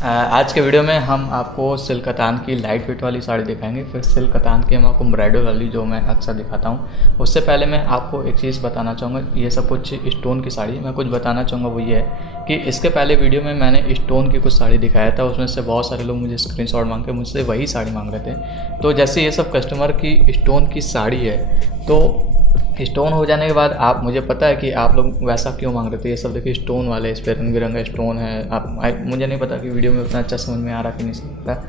आज के वीडियो में हम आपको सिल्क कतान की लाइट वेट वाली साड़ी दिखाएंगे, फिर सिल्क कतान की हम आपको ब्राइडल वाली जो मैं अक्सर दिखाता हूँ। उससे पहले मैं आपको एक चीज़ बताना चाहूँगा। ये सब कुछ स्टोन की साड़ी, मैं कुछ बताना चाहूँगा वो ये है कि इसके पहले वीडियो में मैंने स्टोन की कुछ साड़ी दिखाया था, उसमें से बहुत सारे लोग मुझे स्क्रीनशॉट मांग के मुझसे वही साड़ी मांग रहे थे। तो जैसे ये सब कस्टमर की स्टोन की साड़ी है, तो स्टोन हो जाने के बाद आप, मुझे पता है कि आप लोग वैसा क्यों मांग रहे थे। ये सब देखिए स्टोन वाले, इस पर रंग बिरंगा स्टोन है। मुझे नहीं पता कि वीडियो में उतना अच्छा समझ में आ रहा कि नहीं समझ रहा,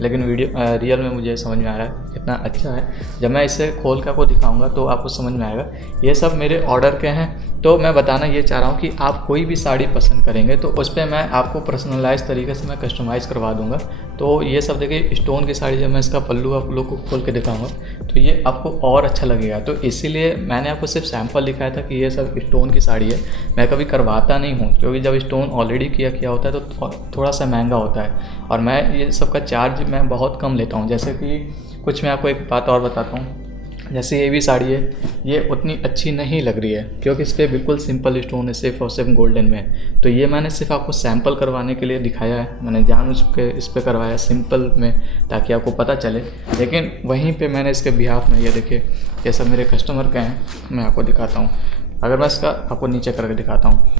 लेकिन वीडियो रियल में मुझे समझ में आ रहा है कितना अच्छा है। जब मैं इसे खोल के आपको दिखाऊंगा तो आपको समझ में आएगा। ये सब मेरे ऑर्डर के हैं। तो मैं बताना ये चाह रहा हूँ कि आप कोई भी साड़ी पसंद करेंगे तो उस पर मैं आपको पर्सनलाइज तरीके से मैं कस्टमाइज़ करवा दूँगा। तो ये सब देखिए स्टोन की साड़ी, जब मैं इसका पल्लू आप लोग को खोल के दिखाऊंगा तो ये आपको और अच्छा लगेगा। तो इसीलिए मैंने आपको सिर्फ सैंपल दिखाया था कि ये सब स्टोन की साड़ी है। मैं कभी करवाता नहीं हूँ, क्योंकि जब स्टोन ऑलरेडी किया होता है तो थोड़ा सा महंगा होता है, और मैं ये सब का चार्ज मैं बहुत कम लेता हूँ। जैसे कि कुछ मैं आपको एक बात और बताता हूँ। जैसे ये भी साड़ी है, ये उतनी अच्छी नहीं लग रही है क्योंकि इस पर बिल्कुल सिंपल स्टोन है, सिर्फ और सिर्फ गोल्डन में। तो ये मैंने सिर्फ आपको सैंपल करवाने के लिए दिखाया है, मैंने जानबूझ के इस पर करवाया सिंपल में ताकि आपको पता चले। लेकिन वहीं पे मैंने इसके बिहाफ में, ये देखिए ये सब मेरे कस्टमर के हैं, मैं आपको दिखाता हूँ। अगर मैं इसका आपको नीचे करके दिखाता हूँ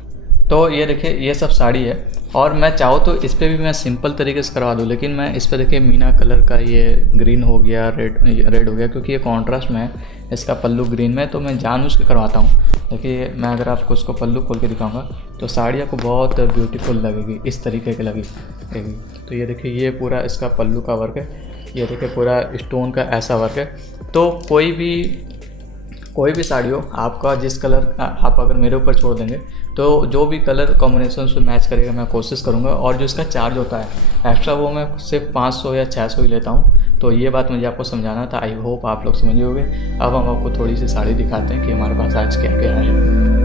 तो ये देखिए ये सब साड़ी है, और मैं चाहूँ तो इस पर भी मैं सिंपल तरीके से करवा दूँ, लेकिन मैं इस पर देखिए मीना कलर का ये ग्रीन हो गया, रेड हो गया, क्योंकि ये कॉन्ट्रास्ट में है। इसका पल्लू ग्रीन में, तो मैं जानबूझ के करवाता हूँ। देखिए मैं अगर आपको इसको पल्लू खोल के दिखाऊंगा तो साड़ी आपको बहुत ब्यूटीफुल लगेगी, इस तरीके की लगेगी। तो ये देखिए ये पूरा इसका पल्लू का वर्क है, ये देखिए पूरा स्टोन का ऐसा वर्क है। तो कोई भी साड़ी हो आपका, जिस कलर आप अगर मेरे ऊपर छोड़ देंगे तो जो भी कलर कॉम्बिनेशन उसमें मैच करेगा मैं कोशिश करूँगा। और जो इसका चार्ज होता है एक्स्ट्रा, वो मैं सिर्फ 500 या 600 ही लेता हूँ। तो ये बात मुझे आपको समझाना था। आई होप आप लोग समझे होंगे। अब हम आपको थोड़ी सी साड़ी दिखाते हैं कि हमारे पास आज क्या क्या है।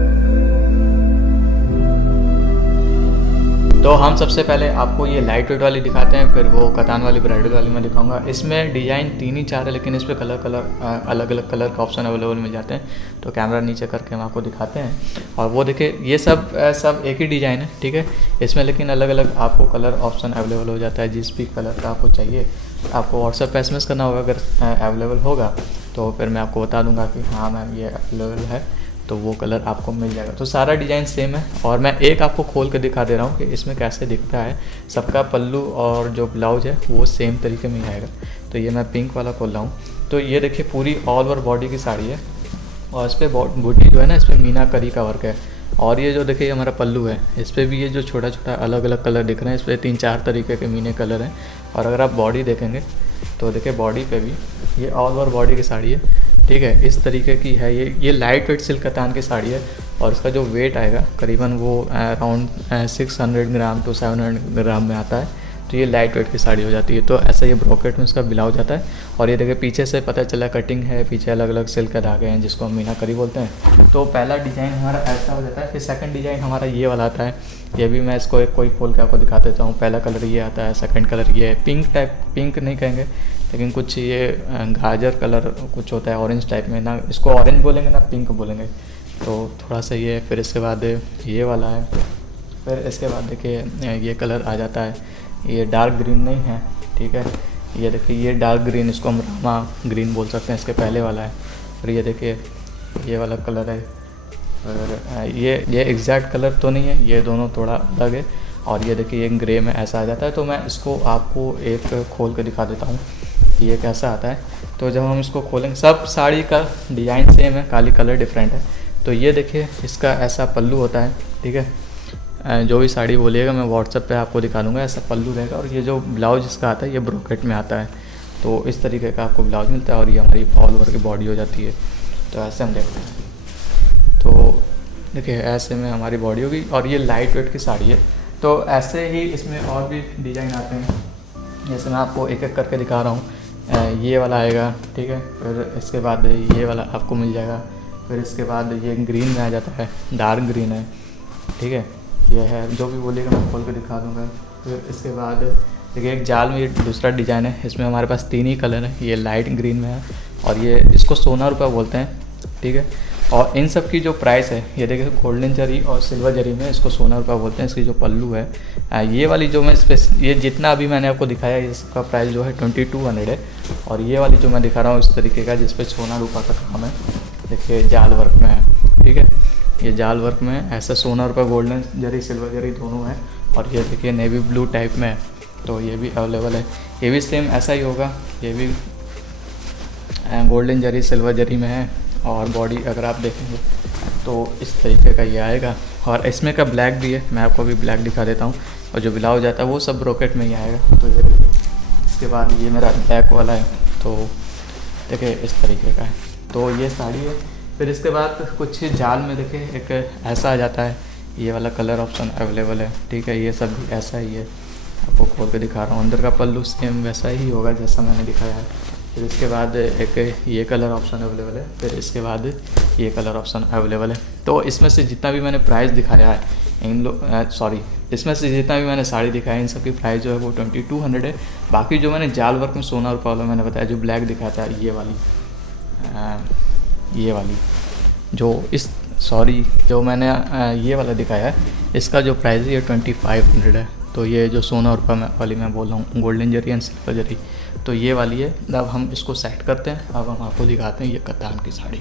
तो हम सबसे पहले आपको ये लाइट वेट वाली दिखाते हैं, फिर वो कतान वाली ब्राइडल वाली मैं दिखाऊंगा। इसमें डिज़ाइन 3 ही 4 है, लेकिन इस पर अलग अलग कलर का ऑप्शन अवेलेबल मिल जाते हैं। तो कैमरा नीचे करके हम आपको दिखाते हैं। और वो देखिए ये सब एक ही डिज़ाइन है, ठीक है। इसमें लेकिन अलग अलग आपको कलर ऑप्शन अवेलेबल हो जाता है। जिस भी कलर का आपको चाहिए आपको व्हाट्सएप पे SMS करना होगा। अगर अवेलेबल होगा तो फिर मैं आपको बता दूंगा कि हाँ मैम ये अवेलेबल है, तो वो कलर आपको मिल जाएगा। तो सारा डिज़ाइन सेम है, और मैं एक आपको खोल के दिखा दे रहा हूँ कि इसमें कैसे दिखता है। सबका पल्लू और जो ब्लाउज है वो सेम तरीके में ही आएगा। तो ये मैं पिंक वाला खोल रहा हूँ। तो ये देखिए पूरी ऑल ओवर बॉडी की साड़ी है, और इस पर बूटी जो है ना, इस पर मीना करी का वर्क है। और ये जो देखिए हमारा पल्लू है, इस पर भी ये जो छोटा छोटा अलग अलग कलर दिख रहे हैं, इस पर 3-4 तरीके के मीने कलर हैं। और अगर आप बॉडी देखेंगे तो देखिए बॉडी पे भी ये ऑल ओवर बॉडी की साड़ी है, ठीक है। इस तरीके की है ये लाइट वेट सिल्क कतान की साड़ी है। और इसका जो वेट आएगा करीबन वो अराउंड 600 ग्राम टू 700 ग्राम में आता है। तो ये लाइट वेट की साड़ी हो जाती है। तो ऐसा ये ब्रॉकेट में इसका ब्लाउज आता है। और ये देखिए पीछे से पता चला कटिंग है, पीछे अलग अलग सिल्क के धागे हैं जिसको हम मीना करी बोलते हैं। तो पहला डिज़ाइन हमारा ऐसा हो जाता है। फिर सेकंड डिज़ाइन हमारा ये वाला आता है। ये भी मैं इसको कोई खोल के आपको दिखा देता हूँ। पहला कलर ये आता है, सेकंड कलर ये है पिंक टाइप, पिंक नहीं कहेंगे लेकिन कुछ ये गाजर कलर कुछ होता है, ऑरेंज टाइप में। ना इसको ऑरेंज बोलेंगे ना पिंक बोलेंगे, तो थोड़ा सा ये। फिर इसके बाद ये वाला है। फिर इसके बाद देखिए ये कलर आ जाता है, ये डार्क ग्रीन नहीं है, ठीक है। ये देखिए ये डार्क ग्रीन, इसको हम रामा ग्रीन बोल सकते हैं, इसके पहले वाला है। फिर ये देखिए ये वाला कलर है। और ये एग्जैक्ट कलर तो नहीं है, ये दोनों थोड़ा अलग है। और ये देखिए ये ग्रे में ऐसा आ जाता है। तो मैं इसको आपको एक खोल के दिखा देता हूँ ये कैसा आता है। तो जब हम इसको खोलेंगे, सब साड़ी का डिज़ाइन सेम है, खाली कलर डिफरेंट है। तो ये देखिए इसका ऐसा पल्लू होता है, ठीक है। जो भी साड़ी बोलिएगा मैं व्हाट्सएप पे आपको दिखा दूँगा। ऐसा पल्लू रहेगा, और ये जो ब्लाउज इसका आता है ये ब्रोकेट में आता है। तो इस तरीके का आपको ब्लाउज मिलता है, और ये हमारी ऑल ओवर की बॉडी हो जाती है। तो ऐसे हम देखते हैं। तो देखिए ऐसे में हमारी बॉडी होगी, और ये लाइट वेट की साड़ी है। तो ऐसे ही इसमें और भी डिज़ाइन आते हैं, जैसे मैं आपको एक एक करके दिखा रहा हूँ। ये वाला आएगा, ठीक है। फिर इसके बाद ये वाला आपको मिल जाएगा। फिर इसके बाद ये ग्रीन में आ जाता है, डार्क ग्रीन है, ठीक है। ये है, जो भी बोलिएगा मैं खोल के दिखा दूँगा। फिर इसके बाद देखिए एक जाल में ये दूसरा डिज़ाइन है। इसमें हमारे पास 3 ही कलर हैं। ये लाइट ग्रीन में है, और ये इसको सोना रुपया बोलते हैं, ठीक है। और इन सब की जो प्राइस है ये देखिए गोल्डन जरी और सिल्वर जरी में इसको सोना रुपया बोलते हैं। इसकी जो पल्लू है ये वाली जो मैं ये जितना अभी मैंने आपको दिखाया इसका प्राइस जो है 2200 है। और ये वाली जो मैं दिखा रहा हूँ इस तरीके का जिस पे सोना रुपया का काम है, देखिए जाल वर्क में है, ठीक है। ये जाल वर्क में ऐसा सोना रुपया गोल्डन जरी सिल्वर जरी दोनों है। और ये देखिए नेवी ब्लू टाइप में है, तो ये भी अवेलेबल है। ये भी सेम ऐसा ही होगा, ये भी गोल्डन जरी सिल्वर जरी में है। और बॉडी अगर आप देखेंगे तो इस तरीके का ये आएगा। और इसमें का ब्लैक भी है, मैं आपको अभी ब्लैक दिखा देता हूँ। और जो ब्लाउज आता है वो सब ब्रोकेट में ही आएगा। तो ये देखिए, इसके बाद ये मेरा ब्लैक वाला है, तो देखिए इस तरीके का है। तो ये साड़ी है। फिर इसके बाद कुछ जाल में देखिए एक ऐसा आ जाता है, ये वाला कलर ऑप्शन अवेलेबल है, ठीक है। ये सब भी ऐसा ही है, आपको खोल के दिखा रहा हूँ। अंदर का पल्लू सेम वैसा ही होगा जैसा मैंने दिखाया है। फिर इसके बाद एक ये कलर ऑप्शन अवेलेबल है, फिर इसके बाद ये कलर ऑप्शन अवेलेबल है। तो इसमें से जितना भी मैंने प्राइस दिखाया है इसमें से जितना भी मैंने साड़ी दिखाया है इन सब की प्राइस जो है वो 2200 है। बाकी जो मैंने जाल वर्क में सोना रुपया वाला मैंने बताया, जो ब्लैक दिखाता है ये वाली जो मैंने ये वाला दिखाया है इसका जो प्राइस है ये 2500 है। तो ये जो सोना रुपया वाली मैं बोल रहा हूँ गोल्डन जरी एंड सिल्वर जरी, तो ये वाली है। अब हम इसको सेट करते हैं, अब हम आपको दिखाते हैं ये कतान की साड़ी।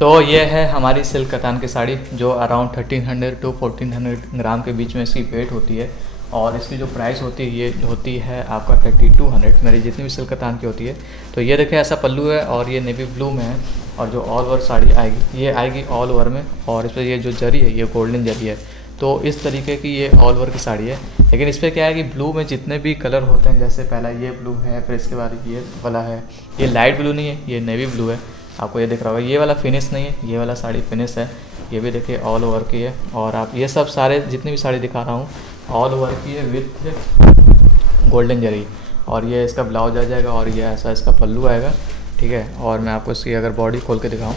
तो ये है हमारी सिल्क कतान की साड़ी जो अराउंड 1300 to 1400 ग्राम के बीच में इसकी वेट होती है। और इसकी जो प्राइस होती है ये होती है आपका 3200, मेरी जितनी भी सिल्क कतान की होती है। तो ये देखिए ऐसा पल्लू है और ये नेवी ब्लू में है। और जो ऑल ओवर साड़ी आएगी ये आएगी ऑल ओवर में, और इस पर ये जो जरी है ये गोल्डन जरी है। तो इस तरीके की ये ऑल ओवर की साड़ी है। लेकिन इस पर क्या है कि ब्लू में जितने भी कलर होते हैं, जैसे पहला ये ब्लू है, फिर इसके बाद ये वाला है, ये लाइट ब्लू नहीं है, ये नेवी ब्लू है, आपको ये दिख रहा होगा। ये वाला फिनिश नहीं है, ये वाला साड़ी फिनिश है। ये भी देखिए ऑल ओवर की है। और आप ये सब सारे जितनी भी साड़ी दिखा रहा हूँ ऑल ओवर की है विथ गोल्डन जरी। और ये इसका ब्लाउज आ जाएगा और ये ऐसा इसका पल्लू आएगा, ठीक है। और मैं आपको इसकी अगर बॉडी खोल के दिखाऊं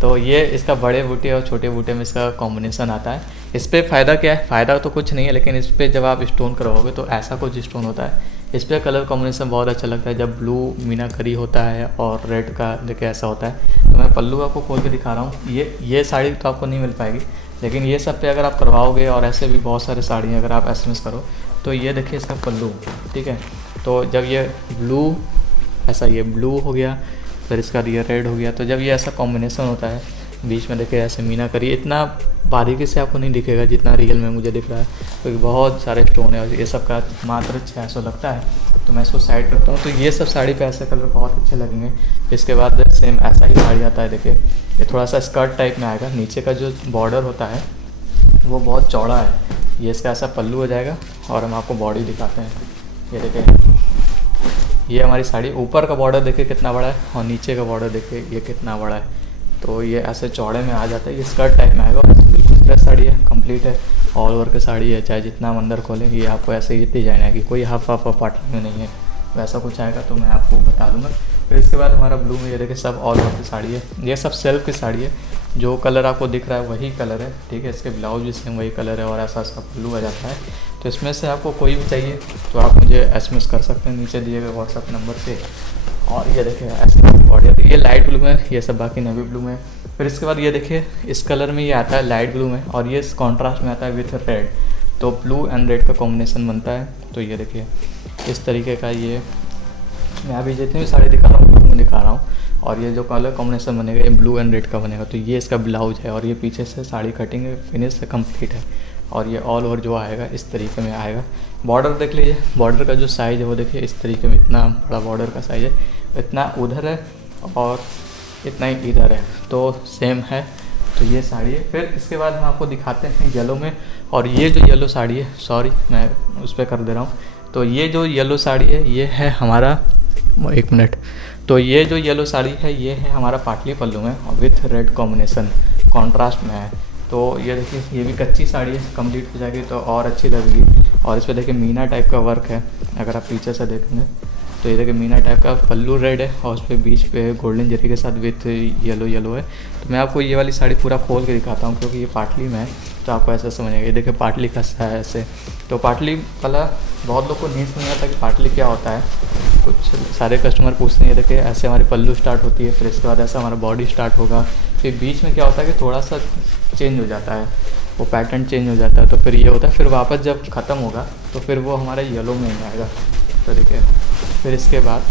तो ये इसका बड़े बूटे और छोटे बूटे में इसका कॉम्बिनेशन आता है। इस पर फ़ायदा क्या है, फ़ायदा तो कुछ नहीं है, लेकिन इस पर जब आप स्टोन करवाओगे तो ऐसा कुछ स्टोन होता है। इस पर कलर कॉम्बिनेशन बहुत अच्छा लगता है जब ब्लू मीनाकरी होता है और रेड का देखिए ऐसा होता है। तो मैं पल्लू आपको खोल के दिखा रहा हूँ। ये साड़ी तो आपको नहीं मिल पाएगी, लेकिन ये सब पे अगर आप करवाओगे, और ऐसे भी बहुत सारे साड़ी अगर आप SMS करो तो ये देखिए इसका पल्लू, ठीक है। तो जब ये ब्लू ऐसा ये ब्लू हो गया, फिर इसका ये रेड हो गया, तो जब ये ऐसा कॉम्बिनेशन होता है बीच में देखिए ऐसे मीनाकरी, इतना बारीकी से आपको नहीं दिखेगा जितना रियल में मुझे दिख रहा है, क्योंकि बहुत सारे स्टोन है और ये सब का मात्र 600 लगता है। तो मैं इसको साइड करता हूँ। तो ये सब साड़ी पे ऐसे कलर बहुत अच्छे लगेंगे। इसके बाद सेम ऐसा ही साड़ी आता है, देखिए ये थोड़ा सा स्कर्ट टाइप में आएगा। नीचे का जो बॉर्डर होता है वो बहुत चौड़ा है। ये इसका ऐसा पल्लू हो जाएगा। और हम आपको बॉडी दिखाते हैं, ये देखिए ये हमारी साड़ी, ऊपर का बॉर्डर देखिए कितना बड़ा है और नीचे का बॉर्डर देखिए ये कितना बड़ा है। तो ये ऐसे चौड़े में आ जाता है, ये स्कर्ट टाइप में आएगा। बिल्कुल फ्रेश साड़ी है, कंप्लीट है, ऑल ओवर की साड़ी है। चाहे जितना हम अंदर खोलें ये आपको ऐसे ही डिजाइन आएगी, कोई हाफ पार्टी में नहीं है, वैसा कुछ आएगा तो मैं आपको बता दूंगा। फिर इसके बाद हमारा ब्लू में ये देखिए सब ऑल ओवर की साड़ी है। ये सब सेल्फ की साड़ी है, जो कलर आपको दिख रहा है वही कलर है, ठीक है। इसके ब्लाउज भी सेम वही कलर है और ऐसा इसका पल्लू आ जाता है। तो इसमें से आपको कोई भी चाहिए तो आप मुझे SMS कर सकते हैं नीचे दिए गए व्हाट्सअप नंबर पे। और ये देखिए ऐसे बॉडी, ये लाइट ब्लू में, ये सब बाकी नेवी ब्लू में। फिर इसके बाद ये देखिए इस कलर में ये आता है लाइट ब्लू में, और ये कॉन्ट्रास्ट में आता है विथ रेड। तो ब्लू एंड रेड का कॉम्बिनेशन बनता है। तो ये देखिए इस तरीके का ये मैं अभी जितनी भी साड़ी दिखा रहा हूँ ब्लू में दिखा रहा हूँ। और ये जो कलर कॉम्बिनेशन बनेगा ये ब्लू एंड रेड का बनेगा। तो ये इसका ब्लाउज है और ये पीछे से साड़ी कटिंग फिनिश से कंप्लीट है। और ये ऑल ओवर जो आएगा इस तरीके में आएगा। बॉर्डर देख लीजिए, बॉर्डर का जो साइज़ है वो देखिए इस तरीके में, इतना बड़ा बॉर्डर का साइज़ है, इतना उधर है और इतना ही इधर है, तो सेम है। तो ये साड़ी है। फिर इसके बाद हम आपको दिखाते हैं येलो में। और ये जो येलो साड़ी है, सॉरी मैं उस पर कर दे रहा हूँ। तो ये जो येलो साड़ी है ये है हमारा, एक मिनट, तो ये जो येलो साड़ी है ये है हमारा पाटली पल्लू में और विथ रेड कॉम्बिनेशन कॉन्ट्रास्ट में है। तो ये देखिए ये भी कच्ची साड़ी है, कंप्लीट हो जाएगी तो और अच्छी लगेगी। और इस पर देखिए मीना टाइप का वर्क है, अगर आप पीछे से देखेंगे तो ये देखिए मीना टाइप का पल्लू रेड है और उस पर बीच पे गोल्डन जरी के साथ विथ येलो है। तो मैं आपको ये वाली साड़ी पूरा खोल के दिखाता हूँ क्योंकि ये पाटली में है तो आपको ऐसा समझेगा। ये देखिए पाटली का है ऐसे, तो पाटली वाला बहुत लोग को नहीं समझ आता कि पाटली क्या होता है। कुछ सारे कस्टमर पूछते हैं, ये देखिए ऐसे हमारी पल्लू स्टार्ट होती है, फिर इसके बाद ऐसा हमारा बॉडी स्टार्ट होगा, फिर बीच में क्या होता है कि थोड़ा सा चेंज हो जाता है, वो पैटर्न चेंज हो जाता है, तो फिर ये होता है, फिर वापस जब ख़त्म होगा तो फिर वो हमारा येलो में ही आएगा। तो देखिए फिर इसके बाद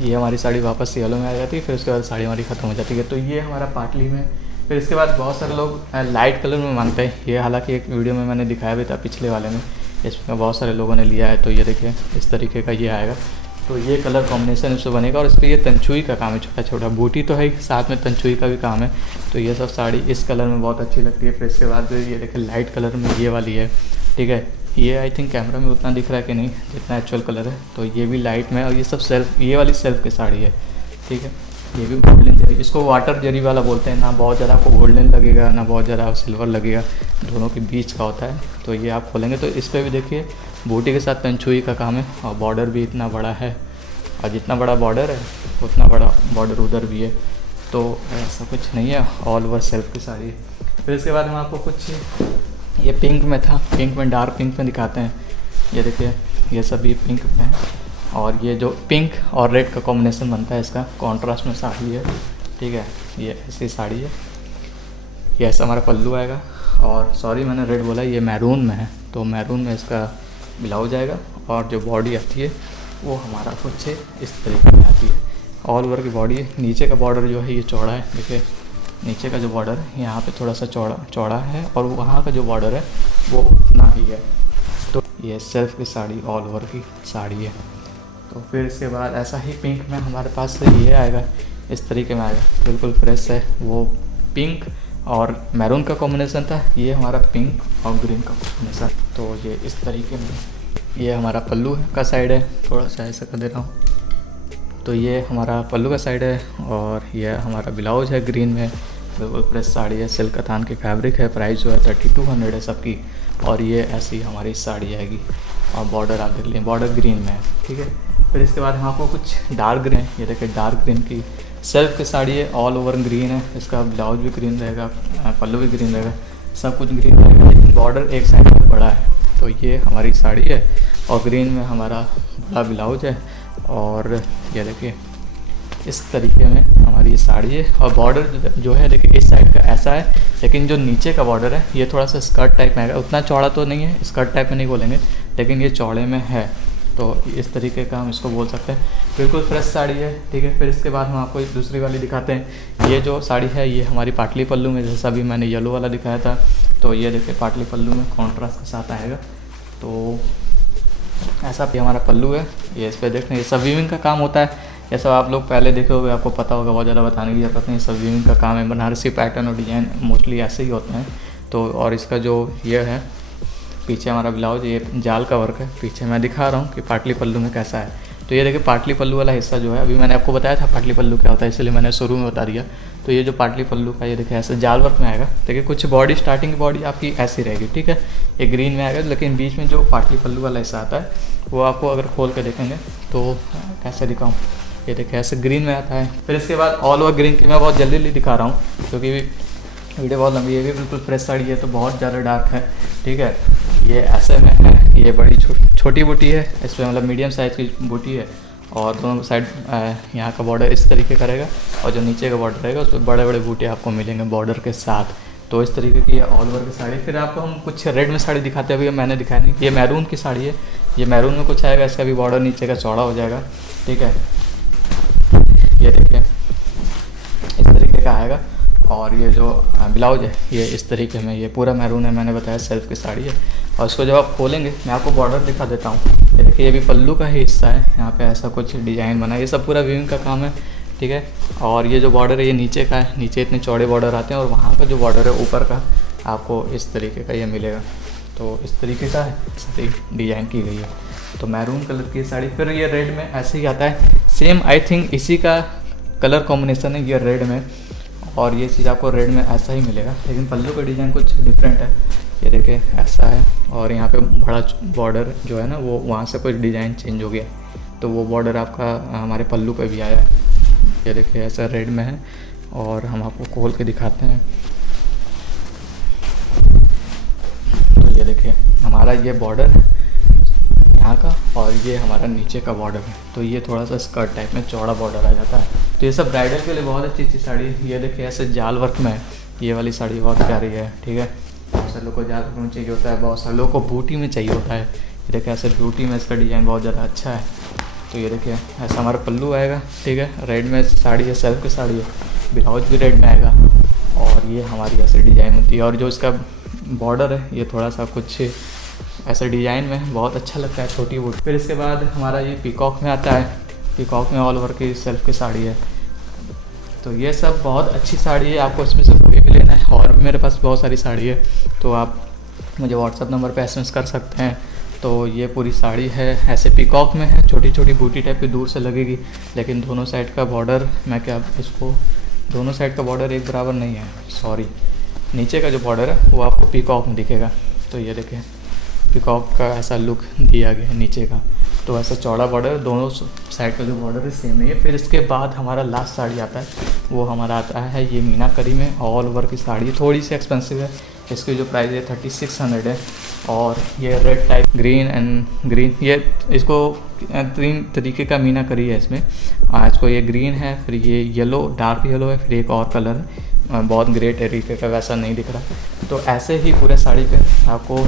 ये हमारी साड़ी वापस येलो में आ जाती है, फिर उसके बाद साड़ी हमारी ख़त्म हो जाती है। तो ये हमारा पाटली में। फिर इसके बाद बहुत सारे लोग लाइट कलर में मांगते हैं, ये हालांकि एक वीडियो में मैंने दिखाया भी था पिछले वाले में, इसमें बहुत सारे लोगों ने लिया है। तो ये देखिए इस तरीके का ये आएगा, तो ये कलर कॉम्बिनेशन इससे बनेगा। और इस पर ये तंचुई का काम है, छोटा छोटा बूटी तो है, साथ में तंचुई का भी काम है। तो ये सब साड़ी इस कलर में बहुत अच्छी लगती है। फिर इसके बाद ये देखिए लाइट कलर में ये वाली है, ठीक है। ये आई थिंक कैमरा में उतना दिख रहा है कि नहीं जितना एक्चुअल कलर है। तो ये भी लाइट में, और ये सब सेल्फ, ये वाली सेल्फ की साड़ी है, ठीक है। ये भी गोल्डन जरी, इसको वाटर जरी वाला बोलते हैं, ना बहुत ज़्यादा आपको गोल्डन लगेगा ना बहुत ज़्यादा सिल्वर लगेगा, दोनों के बीच का होता है। तो ये आप खोलेंगे तो इस पर भी देखिए बूटी के साथ तंचुई का काम है, और बॉर्डर भी इतना बड़ा है, और जितना बड़ा बॉर्डर है उतना बड़ा बॉर्डर उधर भी है। तो ऐसा कुछ नहीं है, ऑल ओवर सेल्फ की साड़ी है। फिर इसके बाद हम आपको कुछ, ये पिंक में था, पिंक में डार्क पिंक में दिखाते हैं। ये देखिए ये सभी पिंक में है, और ये जो पिंक और रेड का कॉम्बिनेशन बनता है, इसका कॉन्ट्रास्ट में साड़ी है, ठीक है। ये ऐसी साड़ी है, ये ऐसा हमारा पल्लू आएगा। और सॉरी मैंने रेड बोला, ये मैरून में है, तो मैरून में इसका ब्लाउज आएगा। और जो बॉडी आती है वो हमारा कुछ इस तरीके में आती है, ऑल ओवर की बॉडी है। नीचे का बॉर्डर जो है ये चौड़ा है, देखिए नीचे का जो बॉर्डर है यहाँ पे थोड़ा सा चौड़ा है, और वहाँ का जो बॉर्डर है वो उतना ही है। तो ये सेल्फ की साड़ी ऑल ओवर की साड़ी है। तो फिर इसके बाद ऐसा ही पिंक में हमारे पास ये आएगा, इस तरीके में आएगा, बिल्कुल फ्रेश है। वो पिंक और मैरून का कॉम्बिनेशन था, ये हमारा पिंक और ग्रीन का कॉम्बिनेशन। तो ये इस तरीके में, ये हमारा पल्लू का साइड है, थोड़ा सा ऐसा कर दे रहा हूँ। तो ये हमारा पल्लू का साइड है, और ये हमारा ब्लाउज है ग्रीन में, बिल्कुल फ्रेश साड़ी है, सिल्क कतान की फैब्रिक है। प्राइस जो है 3200 है सबकी। और ये ऐसी हमारी साड़ी आएगी, और बॉर्डर आप देख लें, बॉर्डर ग्रीन में है, ठीक है। फिर इसके बाद हम आपको कुछ डार्क ग्रीन, ये देखिए डार्क ग्रीन की सेल्फ की साड़ी है, ऑल ओवर ग्रीन है, इसका ब्लाउज भी ग्रीन रहेगा, पल्लू भी ग्रीन रहेगा, सब कुछ ग्रीन रहेगा, लेकिन बॉर्डर एक साइड में बड़ा है। तो ये हमारी साड़ी है, और ग्रीन में हमारा बड़ा ब्लाउज है। और ये देखिए इस तरीके में हमारी ये साड़ी है। और बॉर्डर जो है देखिए इस साइड का ऐसा है, लेकिन जो नीचे का बॉर्डर है ये थोड़ा सा स्कर्ट टाइप में आएगा, उतना चौड़ा तो नहीं है, स्कर्ट टाइप में नहीं बोलेंगे, लेकिन ये चौड़े में है। तो इस तरीके का हम इसको बोल सकते हैं, बिल्कुल फ्रेश साड़ी है, ठीक है। फिर इसके बाद हम आपको एक दूसरी वाली दिखाते हैं। ये जो साड़ी है ये हमारी पाटली पल्लू में, जैसा भी मैंने येलो वाला दिखाया था। तो ये देखिए पाटली पल्लू में कॉन्ट्रास्ट के साथ आएगा। तो ऐसा भी हमारा पल्लू है, ये इस पर देखते हैं, ये सब वीविंग का काम होता है। ये सब आप लोग पहले देखे होंगे, आपको पता होगा, बहुत ज़्यादा बताने की जरूरत नहीं, सब वीविंग का काम है। बनारसी पैटर्न और डिज़ाइन मोस्टली ऐसे ही होते हैं। तो और इसका जो ये है पीछे हमारा ब्लाउज, ये जाल का वर्क है पीछे, मैं दिखा रहा हूँ कि पाटली पल्लू में कैसा है। तो ये देखिए पाटली पल्लू वाला हिस्सा जो है, अभी मैंने आपको बताया था पाटली पल्लू क्या होता है, इसलिए मैंने शुरू में बता दिया। तो ये जो पाटली पल्लू का, ये देखिए ऐसे जाल वर्क में आएगा। देखिए कुछ बॉडी, स्टार्टिंग की बॉडी आपकी ऐसी रहेगी, ठीक है, ये ग्रीन में आएगा, लेकिन बीच में जो पाटली पल्लू वाला हिस्सा आता है वो आपको अगर खोल के देखेंगे तो कैसे दिखाऊँ, ये देखिए ऐसे ग्रीन में आता है। फिर इसके बाद ऑल ओवर ग्रीन की मैं बहुत जल्दी दिखा रहा हूँ क्योंकि वीडियो बहुत लंबी है। ये भी बिल्कुल फ्रेश साड़ी है, तो बहुत ज़्यादा डार्क है, ठीक है। ये ऐसे में है, ये बड़ी छोटी बूटी है, इस पर मतलब मीडियम साइज़ की बूटी है, और दोनों साइड यहाँ का बॉर्डर इस तरीके का रहेगा, और जो नीचे का बॉर्डर रहेगा उस पर बड़े बड़े बूटे आपको मिलेंगे बॉर्डर के साथ। तो इस तरीके की ऑल ओवर की साड़ी। फिर आपको हम कुछ रेड में साड़ी दिखाते हैं, अभी मैंने दिखाया नहीं। ये मैरून की साड़ी है, ये मैरून में कुछ आएगा, इसका भी बॉर्डर नीचे का चौड़ा हो जाएगा, ठीक है। ये देखिए इस तरीके का आएगा, और ये जो ब्लाउज है ये इस तरीके में, ये पूरा मैरून है, मैंने बताया सेल्फ की साड़ी है। और इसको जब आप खोलेंगे, मैं आपको बॉर्डर दिखा देता हूँ। ये देखिए ये भी पल्लू का ही हिस्सा है, यहाँ पे ऐसा कुछ डिज़ाइन बना है, ये सब पूरा वीविंग का काम है, ठीक है। और ये जो बॉर्डर है ये नीचे का है, नीचे इतने चौड़े बॉर्डर आते हैं, और वहाँ का जो बॉर्डर है ऊपर का आपको इस तरीके का ये मिलेगा। तो इस तरीके का साड़ी डिज़ाइन की गई है। तो मैरून कलर की साड़ी। फिर ये रेड में ऐसे ही आता है, सेम आई थिंक इसी का कलर कॉम्बिनेशन है ये रेड में, और ये चीज़ आपको रेड में ऐसा ही मिलेगा, लेकिन पल्लू का डिज़ाइन कुछ डिफरेंट है। ये देखिए ऐसा है, और यहाँ पे बड़ा बॉर्डर जो है ना वो वहाँ से कुछ डिज़ाइन चेंज हो गया, तो वो बॉर्डर आपका हमारे पल्लू पे भी आया है। ये देखिए ऐसा रेड में है, और हम आपको खोल के दिखाते हैं। तो ये देखिए हमारा ये बॉर्डर यहाँ का, और ये हमारा नीचे का बॉर्डर है, तो ये थोड़ा सा स्कर्ट टाइप में चौड़ा बॉर्डर आ जाता है। तो ये सब ब्राइडल के लिए बहुत अच्छी साड़ी है। ये देखिए ऐसे जाल वर्क में है, ये वाली साड़ी बहुत प्यारी है, ठीक है। बहुत सारे लोग को जाल वर्क में चाहिए होता है, बहुत सारे लोगों को बूटी में चाहिए होता है। ये देखिए ऐसे बूटी में इसका डिज़ाइन बहुत ज़्यादा अच्छा है। तो ये देखिए ऐसा हमारा पल्लू आएगा, ठीक है। रेड में साड़ी है, सेल्फ की साड़ी है, ब्लाउज भी रेड में आएगा और ये हमारी ऐसे डिज़ाइन होती है। और जो इसका बॉर्डर है ये थोड़ा सा कुछ ऐसे डिज़ाइन में बहुत अच्छा लगता है, छोटी बूटी। फिर इसके बाद हमारा ये पीकॉक में आता है, पीकॉक में ऑल ओवर की सेल्फ की साड़ी है। तो ये सब बहुत अच्छी साड़ी है, आपको इसमें से कोई भी लेना है। और भी मेरे पास बहुत सारी साड़ी है, तो आप मुझे व्हाट्सअप नंबर पे एसएमएस कर सकते हैं। तो ये पूरी साड़ी है, ऐसे पीकॉक में है, छोटी छोटी बूटी टाइप की दूर से लगेगी, लेकिन दोनों साइड का बॉर्डर, मैं क्या इसको, दोनों साइड का बॉर्डर एक बराबर नहीं है, सॉरी। नीचे का जो बॉर्डर है वो आपको पीकॉक में दिखेगा। तो ये देखें पीकॉक का ऐसा लुक दिया गया है नीचे का। तो ऐसा चौड़ा बॉर्डर, दोनों साइड का जो बॉर्डर है सेम नहीं है। फिर इसके बाद हमारा लास्ट साड़ी आता है, वो हमारा आता है ये मीनाकरी में ऑल ओवर की साड़ी। थोड़ी सी एक्सपेंसिव है, इसकी जो प्राइस है 3600 है। और ये red type green and green, ये इसको 3 तरीके का मीनाकरी है इसमें। इसको ये ग्रीन है, फिर ये येलो, डार्क येलो है, फिर एक और कलर है बहुत ग्रे तरीके का, वैसा नहीं दिख रहा। तो ऐसे ही पूरे साड़ी पे आपको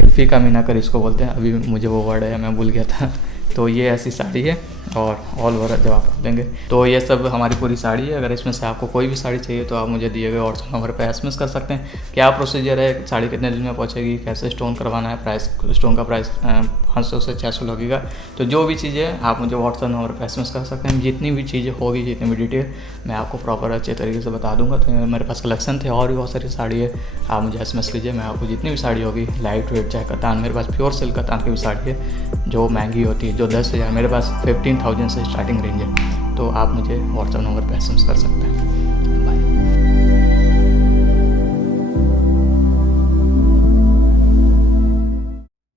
एल्फी का मीनाकरी इसको बोलते हैं, अभी मुझे वो वर्ड है मैं भूल गया था। तो ये ऐसी साड़ी है और ऑल ओवर जब आप लेंगे तो ये सब हमारी पूरी साड़ी है। अगर इसमें से आपको कोई भी साड़ी चाहिए तो आप मुझे दिए गए व्हाट्सएप नंबर पर एसएमएस कर सकते हैं। क्या प्रोसीजर है, साड़ी कितने दिन में पहुंचेगी, कैसे स्टोन करवाना है, प्राइस, स्टोन का प्राइस 500 से 600 लगेगा। तो जो भी चीज़ें आप मुझे व्हाट्सएप नंबर पर एसएमएस कर सकते हैं। जितनी भी चीज़ें होगी, जितनी भी डिटेल मैं आपको प्रॉपर अच्छे तरीके से बता दूंगा। तो मेरे पास कलेक्शन थे और भी बहुत सारी साड़ी है, आप मुझे एसएमएस कीजिए, मैं आपको जितनी भी साड़ी होगी, लाइट वेट चाहे कतान, मेरे पास प्योर सिल्क कतान की भी साड़ी है जो महंगी होती है, जो 10,000, मेरे पास 15,000 से स्टार्टिंग रेंज है। तो आप मुझे व्हाट्सएप नंबर पर एसएमएस कर सकते हैं।